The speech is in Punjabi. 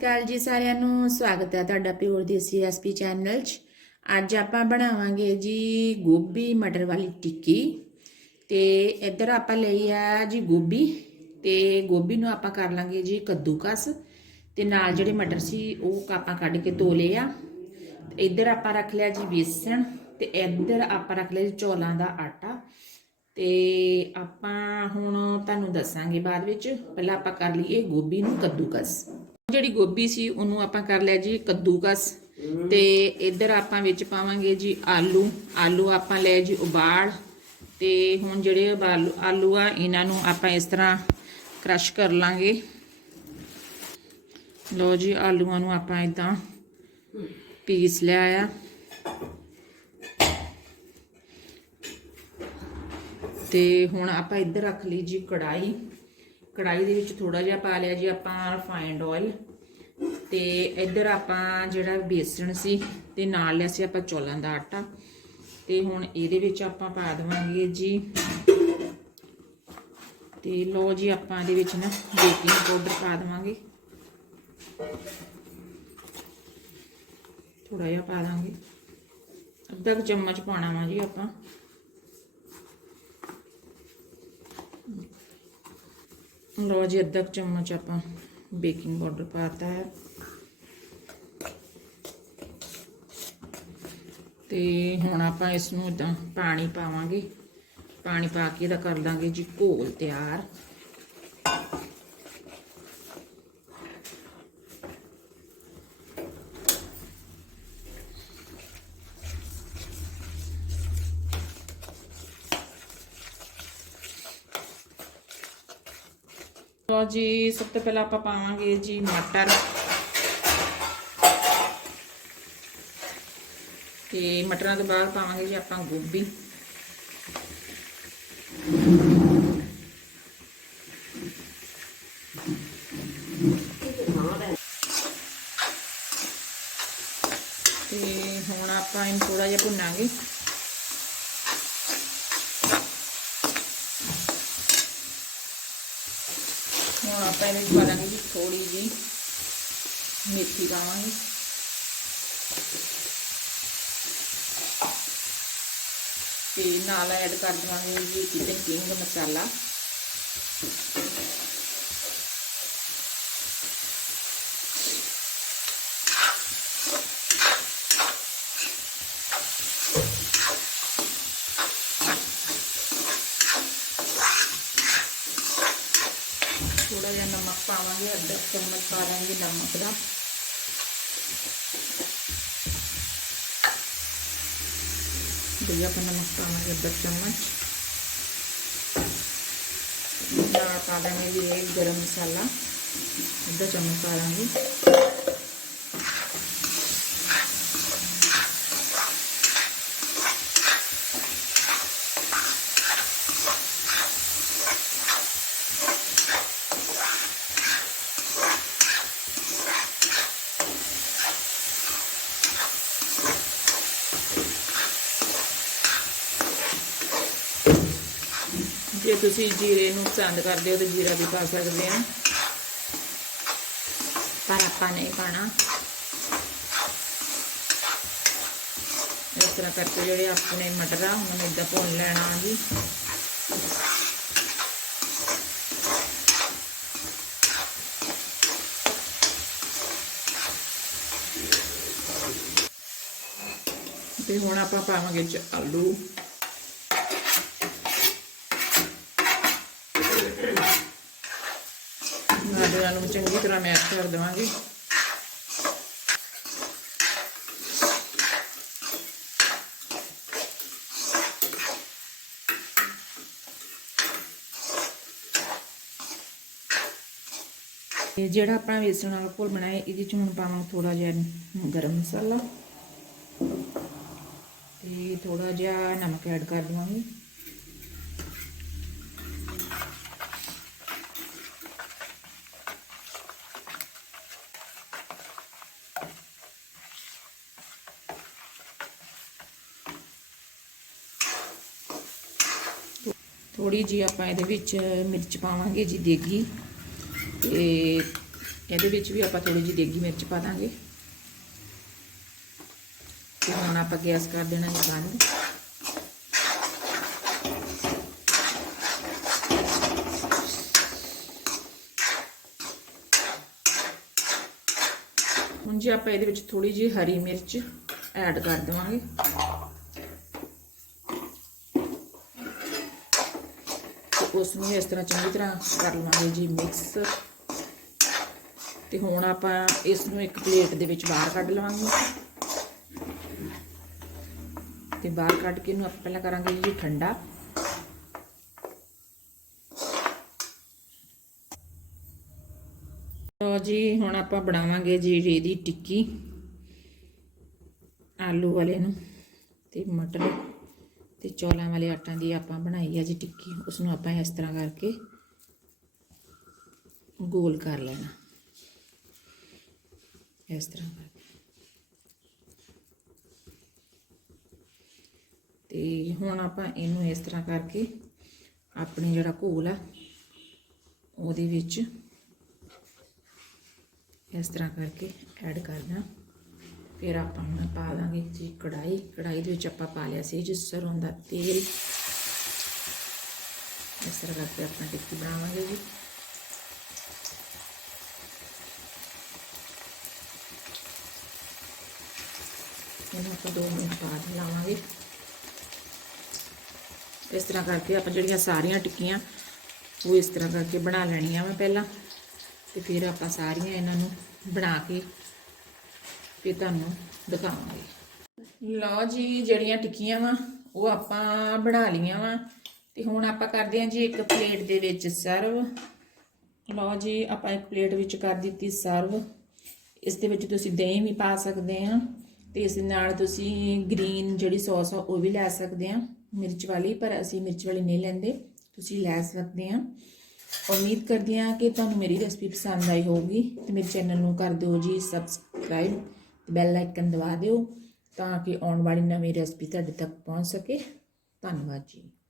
ਅਕਾਲ ਜੀ ਸਾਰਿਆਂ ਨੂੰ ਸਵਾਗਤ ਹੈ ਤੁਹਾਡਾ ਪਿਓਰ ਦੇਸੀ ਰੈਸਪੀ ਚੈਨਲ 'ਚ। ਅੱਜ ਆਪਾਂ ਬਣਾਵਾਂਗੇ ਜੀ ਗੋਭੀ ਮਟਰ ਵਾਲੀ ਟਿੱਕੀ। ਤੇ ਇੱਧਰ ਆਪਾਂ ਲਈ ਆ ਜੀ ਗੋਭੀ। ਤੇ ਗੋਭੀ ਨੂੰ ਆਪਾਂ ਕਰ ਲਾਂਗੇ ਜੀ ਕੱਦੂਕਸ। ਤੇ ਨਾਲ ਜਿਹੜੇ ਮਟਰ ਸੀ ਉਹ ਆਪਾਂ ਕੱਢ ਕੇ ਧੋ ਲਏ ਆ। ਤੇ ਇੱਧਰ ਆਪਾਂ ਰੱਖ ਲਿਆ ਜੀ ਬੇਸਣ। ਤੇ ਇੱਧਰ ਆਪਾਂ ਰੱਖ ਲਿਆ ਜੀ ਚੌਲਾਂ ਦਾ ਆਟਾ। ਤੇ ਆਪਾਂ ਹੁਣ ਤੁਹਾਨੂੰ ਦੱਸਾਂਗੇ ਬਾਅਦ ਵਿੱਚ। ਪਹਿਲਾਂ ਆਪਾਂ ਕਰ ਲਈਏ ਗੋਭੀ ਨੂੰ ਕੱਦੂਕਸ। ਜਿਹੜੀ ਗੋਭੀ ਸੀ, ਉਹਨੂੰ ਆਪਾਂ ਕਰ ਲਿਆ ਜੀ ਕੱਦੂਕਸ। ਤੇ ਇੱਧਰ ਆਪਾਂ ਵਿੱਚ ਪਾਵਾਂਗੇ ਜੀ ਆਲੂ। ਆਲੂ ਆਪਾਂ ਲੈ ਜੀ ਉਬਾਲ। ਤੇ ਹੁਣ ਜਿਹੜੇ ਉਬਾਲੂ ਆਲੂ ਆ, ਇਹਨਾਂ ਨੂੰ ਆਪਾਂ ਇਸ ਤਰ੍ਹਾਂ ਕ੍ਰਸ਼ ਕਰ ਲਾਂਗੇ। ਲੋ ਜੀ, ਆਲੂਆਂ ਨੂੰ ਆਪਾਂ ਇਦਾਂ ਪੀਸ ਲਿਆ ਆ। ਤੇ ਹੁਣ ਆਪਾਂ ਇੱਧਰ ਰੱਖ ਲਈ ਜੀ ਕੜਾਈ ਕੜਾਈ ਦੇ ਵਿੱਚ ਥੋੜਾ ਜਿਹਾ ਪਾ ਲਿਆ ਜੀ ਆਪਾਂ ਰਿਫਾਈਨਡ ਆਇਲ ਤੇ ਇੱਧਰ ਆਪਾਂ ਜਿਹੜਾ ਬੇਸਣ ਸੀ ਤੇ ਨਾਲ ਲਿਆ ਸੀ ਆਪਾਂ ਚੌਲਾਂ ਦਾ ਆਟਾ ਤੇ ਹੁਣ ਇਹਦੇ ਵਿੱਚ ਆਪਾਂ ਪਾ ਦੇਵਾਂਗੇ ਜੀ ਤੇ ਲੋ ਜੀ ਆਪਾਂ ਇਹਦੇ ਵਿੱਚ ਨਾ ਬੇਕਿੰਗ ਪਾਊਡਰ ਪਾ ਦੇਵਾਂਗੇ। ਥੋੜਾ ਜਿਹਾ ਪਾ ਦਾਂਗੇ ਅੱਧਾ ਕੁ ਚਮਚ ਪਾਣਾ ਵਾ ਜੀ ਆਪਾਂ। ਲੋ ਜੀ, ਅੱਧਾ ਕੁ ਚਮਚ ਆਪਾਂ ਬੇਕਿੰਗ ਪਾਊਡਰ ਪਾਤਾ ਹੈ। ਤੇ ਹੁਣ ਆਪਾਂ ਇਸ ਨੂੰ ਇਦਾਂ ਪਾਣੀ ਪਾਵਾਂਗੇ। ਪਾਣੀ ਪਾ ਕੇ ਇਹਦਾ ਕਰ ਦਾਂਗੇ ਜੀ ਘੋਲ ਤਿਆਰ। ਲੋ ਜੀ, ਸਭ ਤੋਂ ਪਹਿਲਾਂ ਆਪਾਂ ਪਾਵਾਂਗੇ ਜੀ ਮਟਰ। ਤੇ ਮਟਰਾਂ ਤੋਂ ਬਾਅਦ ਪਾਵਾਂਗੇ ਜੀ ਆਪਾਂ ਗੋਭੀ। ਤੇ ਹੁਣ ਆਪਾਂ ਇਹਨੂੰ ਥੋੜਾ ਜਿਹਾ ਭੁੰਨਾਂਗੇ ਹੁਣ ਆਪਾਂ ਇਹਦੇ ਵਿੱਚ ਪਾ ਜੀ ਥੋੜੀ ਜੀ ਮੇਥੀ ਪਾਵਾਂਗੇ। ਤੇ ਨਾਲ ਐਡ ਕਰ ਦਵਾਂਗੇ ਜੀ ਕਿਚਨ ਕਿੰਗ ਮਸਾਲਾ ਥੋੜਾ ਜਿਹਾ ਨਮਕ ਪਾਵਾਂਗੇ ਅੱਧਾ ਚਮਚ ਪਾ ਦਾਂਗੇ ਨਮਕ ਦਾ ਭਈਆ ਆਪਾਂ ਨਮਕ ਪਾਵਾਂਗੇ ਅੱਧਾ ਚਮਚ ਨਾਲ ਪਾ ਦਾਂਗੇ ਜੀ ਇਹ ਗਰਮ ਮਸਾਲਾ ਅੱਧਾ ਚਮਚ ਪਾ ਦਾਂਗੇ ਜੇ ਤੁਸੀਂ ਜੀਰੇ ਨੂੰ ਪਸੰਦ ਕਰਦੇ ਹੋ ਤਾਂ ਜੀਰਾ ਵੀ ਪਾ ਸਕਦੇ ਆ ਪਰ ਆਪਾਂ ਨਹੀਂ ਪਾਣਾ। ਇਸ ਤਰ੍ਹਾਂ ਕਰਕੇ ਜਿਹੜੇ ਆਪਣੇ ਮਟਰ ਆ, ਉਹਨਾਂ ਨੂੰ ਇਦਾਂ ਭੁੰਨ ਲੈਣਾ ਜੀ। ਤੇ ਹੁਣ ਆਪਾਂ ਪਾਵਾਂਗੇ ਆਲੂ। ਨਾਲੇ ਨੂੰ ਚੰਗੀ ਤਰ੍ਹਾਂ ਮੈਸ਼ ਕਰ ਦੇਵਾਂਗੇ। ਤੇ ਜਿਹੜਾ ਆਪਣਾ ਵੇਸਣ ਵਾਲਾ ਘੋਲ ਬਣਾਇਆ, ਇਹਦੇ ਚ ਹੁਣ ਪਾਵਾਂ ਥੋੜਾ ਜਿਹਾ ਗਰਮ ਮਸਾਲਾ। ਤੇ ਥੋੜਾ ਜਿਹਾ ਨਮਕ ਐਡ ਕਰ ਦਵਾਂਗੇ। ਥੋੜੀ ਜੀ ਆਪਾਂ ਇਹਦੇ ਵਿੱਚ ਮਿਰਚ ਪਾਵਾਂਗੇ ਜੀ ਦੇਗੀ। ਤੇ ਇਹਦੇ ਵਿੱਚ ਵੀ ਆਪਾਂ ਥੋੜੀ ਜਿਹੀ ਦੇਗੀ ਮਿਰਚ ਪਾ ਦਾਂਗੇ। ਤੇ ਹੁਣ ਆਪਾਂ ਗੈਸ ਕਰ ਦੇਣਾ ਹੈ ਬੰਦ। ਹੁਣ ਜੀ ਆਪਾਂ ਇਹਦੇ ਵਿੱਚ ਥੋੜੀ ਜਿਹੀ ਹਰੀ ਮਿਰਚ ਐਡ ਕਰ ਦੇਵਾਂਗੇ। ਉਸ ਨੂੰ ਇਸ ਤਰ੍ਹਾਂ ਚੰਗੀ ਤਰ੍ਹਾਂ ਕਰ ਲਵਾਂਗੇ ਜੀ ਮਿਕਸ ਤੇ ਹੁਣ ਆਪਾਂ ਇਸ ਨੂੰ ਇੱਕ ਪਲੇਟ ਦੇ ਵਿੱਚ ਬਾਹਰ ਕੱਢ ਲਵਾਂਗੇ। ਤੇ ਬਾਹਰ ਕੱਢ ਕੇ ਇਹਨੂੰ ਆਪਾਂ ਪਹਿਲਾਂ ਕਰਾਂਗੇ ਜੀ ਠੰਡਾ। ਲੋ ਜੀ, ਹੁਣ ਆਪਾਂ ਬਣਾਵਾਂਗੇ ਜੀ ਇਹਦੀ ਟਿੱਕੀ, ਆਲੂ ਵਾਲੇ ਨੂੰ ਤੇ ਮਟਰ। ਤੇ ਚੌਲਾਂ ਵਾਲੇ ਆਟਾ ਦੀ ਆਪਾਂ ਬਣਾਈ ਆ ਜੀ ਟਿੱਕੀ ਉਸ ਨੂੰ ਆਪਾਂ ਇਸ ਤਰ੍ਹਾਂ ਕਰਕੇ ਗੋਲ ਕਰ ਲੈਣਾ। ਇਸ ਤਰ੍ਹਾਂ ਕਰਕੇ। ਤੇ ਹੁਣ ਆਪਾਂ ਇਹਨੂੰ ਇਸ ਤਰ੍ਹਾਂ ਕਰਕੇ ਆਪਣੇ ਜਿਹੜਾ ਘੋਲ ਆ, ਉਹਦੇ ਵਿੱਚ ਇਸ ਤਰ੍ਹਾਂ ਕਰਕੇ ਐਡ ਕਰਨਾ। ਫਿਰ ਆਪਾਂ ਹੁਣ ਪਾ ਦਾਂਗੇ ਜੀ ਕੜਾਈ ਕੜਾਈ ਦੇ ਵਿੱਚ ਆਪਾਂ ਪਾ ਲਿਆ ਸੀ ਜੀ ਸਰੋਂ ਦਾ ਤੇਲ। ਇਸ ਤਰ੍ਹਾਂ ਕਰਕੇ ਆਪਾਂ ਟਿੱਕੀ ਬਣਾਵਾਂਗੇ ਜੀ। ਇਹਨੂੰ ਆਪਾਂ 2 ਮਿੰਟ ਬਾਅਦ ਲਾਵਾਂਗੇ ਇਸ ਤਰ੍ਹਾਂ ਕਰਕੇ ਆਪਾਂ ਜਿਹੜੀਆਂ ਸਾਰੀਆਂ ਟਿੱਕੀਆਂ, ਉਹ ਇਸ ਤਰ੍ਹਾਂ ਕਰਕੇ ਬਣਾ ਲੈਣੀਆਂ ਵਾ ਪਹਿਲਾਂ। ਤੇ ਫਿਰ ਆਪਾਂ ਸਾਰੀਆਂ ਇਹਨਾਂ ਨੂੰ ਬਣਾ ਕੇ ਫਿਰ ਤੁਹਾਨੂੰ ਦਿਖਾਵਾਂਗੇ। ਲਓ ਜੀ, ਜਿਹੜੀਆਂ ਟਿੱਕੀਆਂ ਵਾ, ਉਹ ਆਪਾਂ ਬਣਾ ਲਈਆਂ ਵਾ। ਤੇ ਹੁਣ ਆਪਾਂ ਕਰਦੇ ਹਾਂ ਜੀ ਇੱਕ ਪਲੇਟ ਦੇ ਵਿੱਚ ਸਰਵ। ਲਓ ਜੀ, ਆਪਾਂ ਇੱਕ ਪਲੇਟ ਵਿੱਚ ਕਰ ਦਿੱਤੀ ਸਰਵ। ਇਸ ਦੇ ਵਿੱਚ ਤੁਸੀਂ ਦਹੀਂ ਵੀ ਪਾ ਸਕਦੇ ਆ ਤੇ ਇਸ ਦੇ ਨਾਲ ਤੁਸੀਂ ਗ੍ਰੀਨ ਜਿਹੜੀ ਸੌਸ ਆ, ਉਹ ਵੀ ਲੈ ਸਕਦੇ ਆ ਮਿਰਚ ਵਾਲੀ, ਪਰ ਅਸੀਂ ਮਿਰਚ ਵਾਲੀ ਨਹੀਂ ਲੈਂਦੇ, ਤੁਸੀਂ ਲੈ ਸਕਦੇ ਆ ਉਮੀਦ ਕਰਦੀ ਹਾਂ ਕਿ ਤੁਹਾਨੂੰ ਮੇਰੀ ਰੈਸਪੀ ਪਸੰਦ ਆਈ ਹੋਊਗੀ ਤੇ ਮੇਰੇ ਚੈਨਲ ਨੂੰ ਕਰ ਦਿਓ ਜੀ ਸਬਸਕ੍ਰਾਈਬ। ਬੈਲ ਆਈਕਨ ਦਬਾ ਦਿਓ ਤਾਂ ਕਿ ਆਉਣ ਵਾਲੀ ਨਵੀਂ ਰੈਸਪੀ ਤੁਹਾਡੇ ਤੱਕ ਪਹੁੰਚ ਸਕੇ। ਧੰਨਵਾਦ ਜੀ।